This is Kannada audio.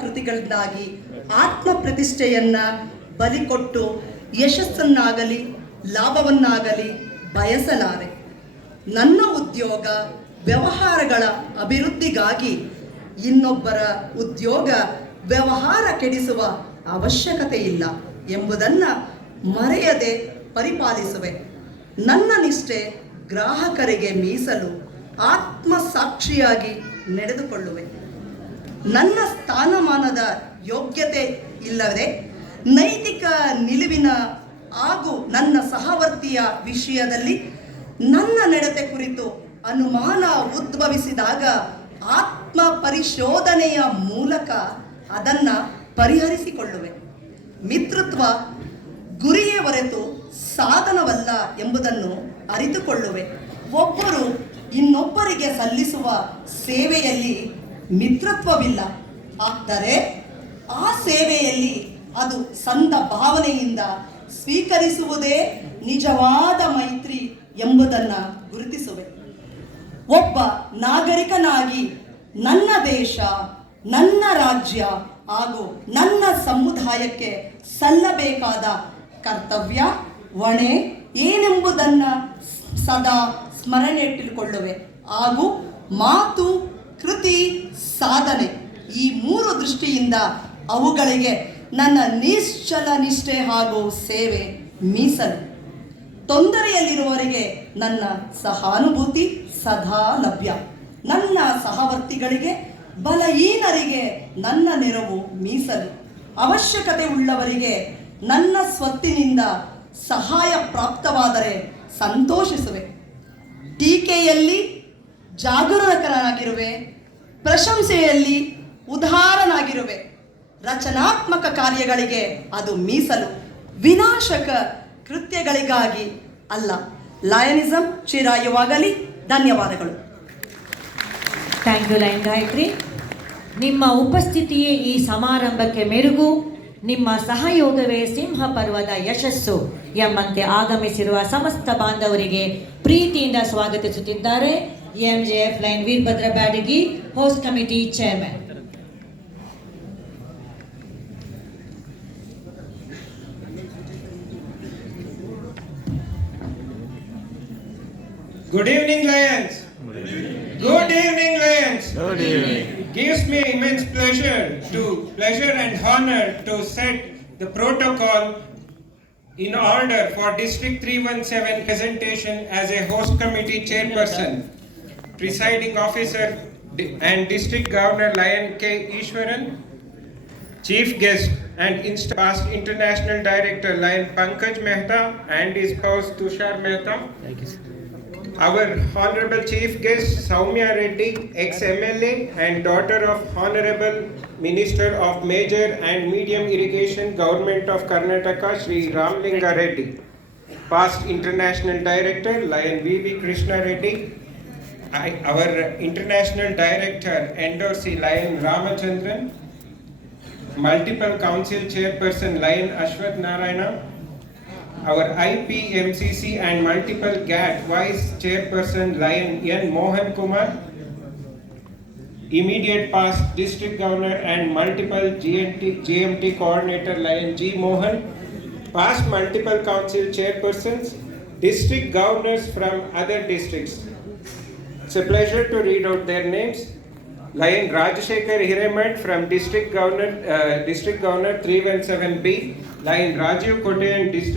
ಕೃತಿಗಳಿಂದಾಗಿ ಆತ್ಮ ಪ್ರತಿಷ್ಠೆಯನ್ನ ಬಲಿಕೊಟ್ಟು ಯಶಸ್ಸನ್ನಾಗಲಿ ಲಾಭವನ್ನಾಗಲಿ ಬಯಸಲಾರೆ. ನನ್ನ ಉದ್ಯೋಗ ವ್ಯವಹಾರಗಳ ಅಭಿವೃದ್ಧಿಗಾಗಿ ಇನ್ನೊಬ್ಬರ ಉದ್ಯೋಗ ವ್ಯವಹಾರ ಕೆಡಿಸುವ ಅವಶ್ಯಕತೆ ಇಲ್ಲ ಎಂಬುದನ್ನು ಮರೆಯದೆ ಪರಿಪಾಲಿಸುವೆ. ನನ್ನ ನಿಷ್ಠೆ ಗ್ರಾಹಕರಿಗೆ ಮೀಸಲು ಆತ್ಮಸಾಕ್ಷಿಯಾಗಿ ನಡೆದುಕೊಳ್ಳುವೆ. ನನ್ನ ಸ್ಥಾನಮಾನದ ಯೋಗ್ಯತೆ ಇಲ್ಲದೆ ನೈತಿಕ ನಿಲುವಿನ ಹಾಗೂ ನನ್ನ ಸಹವರ್ತಿಯ ವಿಷಯದಲ್ಲಿ ನನ್ನ ನಡತೆ ಕುರಿತು ಅನುಮಾನ ಉದ್ಭವಿಸಿದಾಗ ಆತ್ಮ ಪರಿಶೋಧನೆಯ ಮೂಲಕ ಅದನ್ನು ಪರಿಹರಿಸಿಕೊಳ್ಳುವೆ. ಮಿತ್ರತ್ವ ಗುರಿಯೇ ಹೊರತು ಸಾಧನವಲ್ಲ ಎಂಬುದನ್ನು ಅರಿತುಕೊಳ್ಳುವೆ. ಒಬ್ಬರು ಇನ್ನೊಬ್ಬರಿಗೆ ಸಲ್ಲಿಸುವ ಸೇವೆಯಲ್ಲಿ ಮಿತ್ರತ್ವವಿಲ್ಲ, ಆದರೆ ಆ ಸೇವೆಯಲ್ಲಿ ಅದು ಸಂದ ಭಾವನೆಯಿಂದ ಸ್ವೀಕರಿಸುವುದೇ ನಿಜವಾದ ಮೈತ್ರಿ ಎಂಬುದನ್ನು ಗುರುತಿಸುವೆ. ಒಬ್ಬ ನಾಗರಿಕನಾಗಿ ನನ್ನ ದೇಶ, ನನ್ನ ರಾಜ್ಯ ಹಾಗೂ ನನ್ನ ಸಮುದಾಯಕ್ಕೆ ಸಲ್ಲಬೇಕಾದ ಕರ್ತವ್ಯ ಹೊಣೆ ಏನೆಂಬುದನ್ನು ಸದಾ ಸ್ಮರಣೆಯಿಟ್ಟುಕೊಳ್ಳುವೆ. ಹಾಗೂ ಮಾತು, ಕೃತಿ, ಸಾಧನೆ ಈ ಮೂರು ದೃಷ್ಟಿಯಿಂದ ಅವುಗಳಿಗೆ ನನ್ನ ನಿಶ್ಚಲ ನಿಷ್ಠೆ ಹಾಗೂ ಸೇವೆ ಮೀಸಲು. ತೊಂದರೆಯಲ್ಲಿರುವವರಿಗೆ ನನ್ನ ಸಹಾನುಭೂತಿ ಸದಾ ಲಭ್ಯ. ನನ್ನ ಸಹವರ್ತಿಗಳಿಗೆ, ಬಲಹೀನರಿಗೆ ನನ್ನ ನೆರವು ಮೀಸಲು. ಅವಶ್ಯಕತೆ ಉಳ್ಳವರಿಗೆ ನನ್ನ ಸ್ವತ್ತಿನಿಂದ ಸಹಾಯ ಪ್ರಾಪ್ತವಾದರೆ ಸಂತೋಷಿಸುವೆ. ಟೀಕೆಯಲ್ಲಿ ಜಾಗರೂಕನಾಗಿರುವೆ, ಪ್ರಶಂಸೆಯಲ್ಲಿ ಉದಾರನಾಗಿರುವೆ. ರಚನಾತ್ಮಕ ಕಾರ್ಯಗಳಿಗೆ ಅದು ಮೀಸಲು, ವಿನಾಶಕ ಕೃತ್ಯಗಳಿಗಾಗಿ ಅಲ್ಲ. ಲಯನಿಸಂ ಚಿರಾಯುವಾಗಲಿ. ಧನ್ಯವಾದಗಳು. Thank you lion Gayatri. ನಿಮ್ಮ ಉಪಸ್ಥಿತಿಯೇ ಈ ಸಮಾರಂಭಕ್ಕೆ ಮೆರುಗು, ನಿಮ್ಮ ಸಹಯೋಗವೇ ಸಿಂಹ ಪರ್ವದ ಯಶಸ್ಸು ಎಂಬಂತೆ ಆಗಮಿಸಿರುವ ಸಮಸ್ತ ಬಾಂಧವರಿಗೆ ಪ್ರೀತಿಯಿಂದ ಸ್ವಾಗತಿಸುತ್ತಿದ್ದಾರೆ MJF lion Veerabhadra Byadagi, host committee chairman. Good evening, Lions. Good evening, Lions. Good evening. It gives me immense pleasure and honor to set the protocol in order for District 317 presentation as a host committee chairperson, presiding officer and District Governor Lion K. Ishwaran, Chief guest and past International Director Lion Pankaj Mehta and his spouse Tushar Mehta. Thank you, sir. Our Honorable Chief Guest Soumya Reddy, ex-MLA and daughter of Honorable Minister of Major and Medium Irrigation Government of Karnataka, Shri Ramlinga Reddy. Past International Director Lion V.V. Krishna Reddy. Our International Director Endorsee Lion Ramachandran. Multiple Council Chairperson Lion Ashwath Narayana. Our IPMCC and multiple GAT Vice Chairperson Lion N. Mohan Kumar, immediate past District Governor and multiple GMT Coordinator Lion G. Mohan, past multiple Council Chairpersons, District Governors from other districts. It's a pleasure to read out their names. Lion Rajashekar Hiremat from District Governor 317B, Lion Rajiv Kotayan District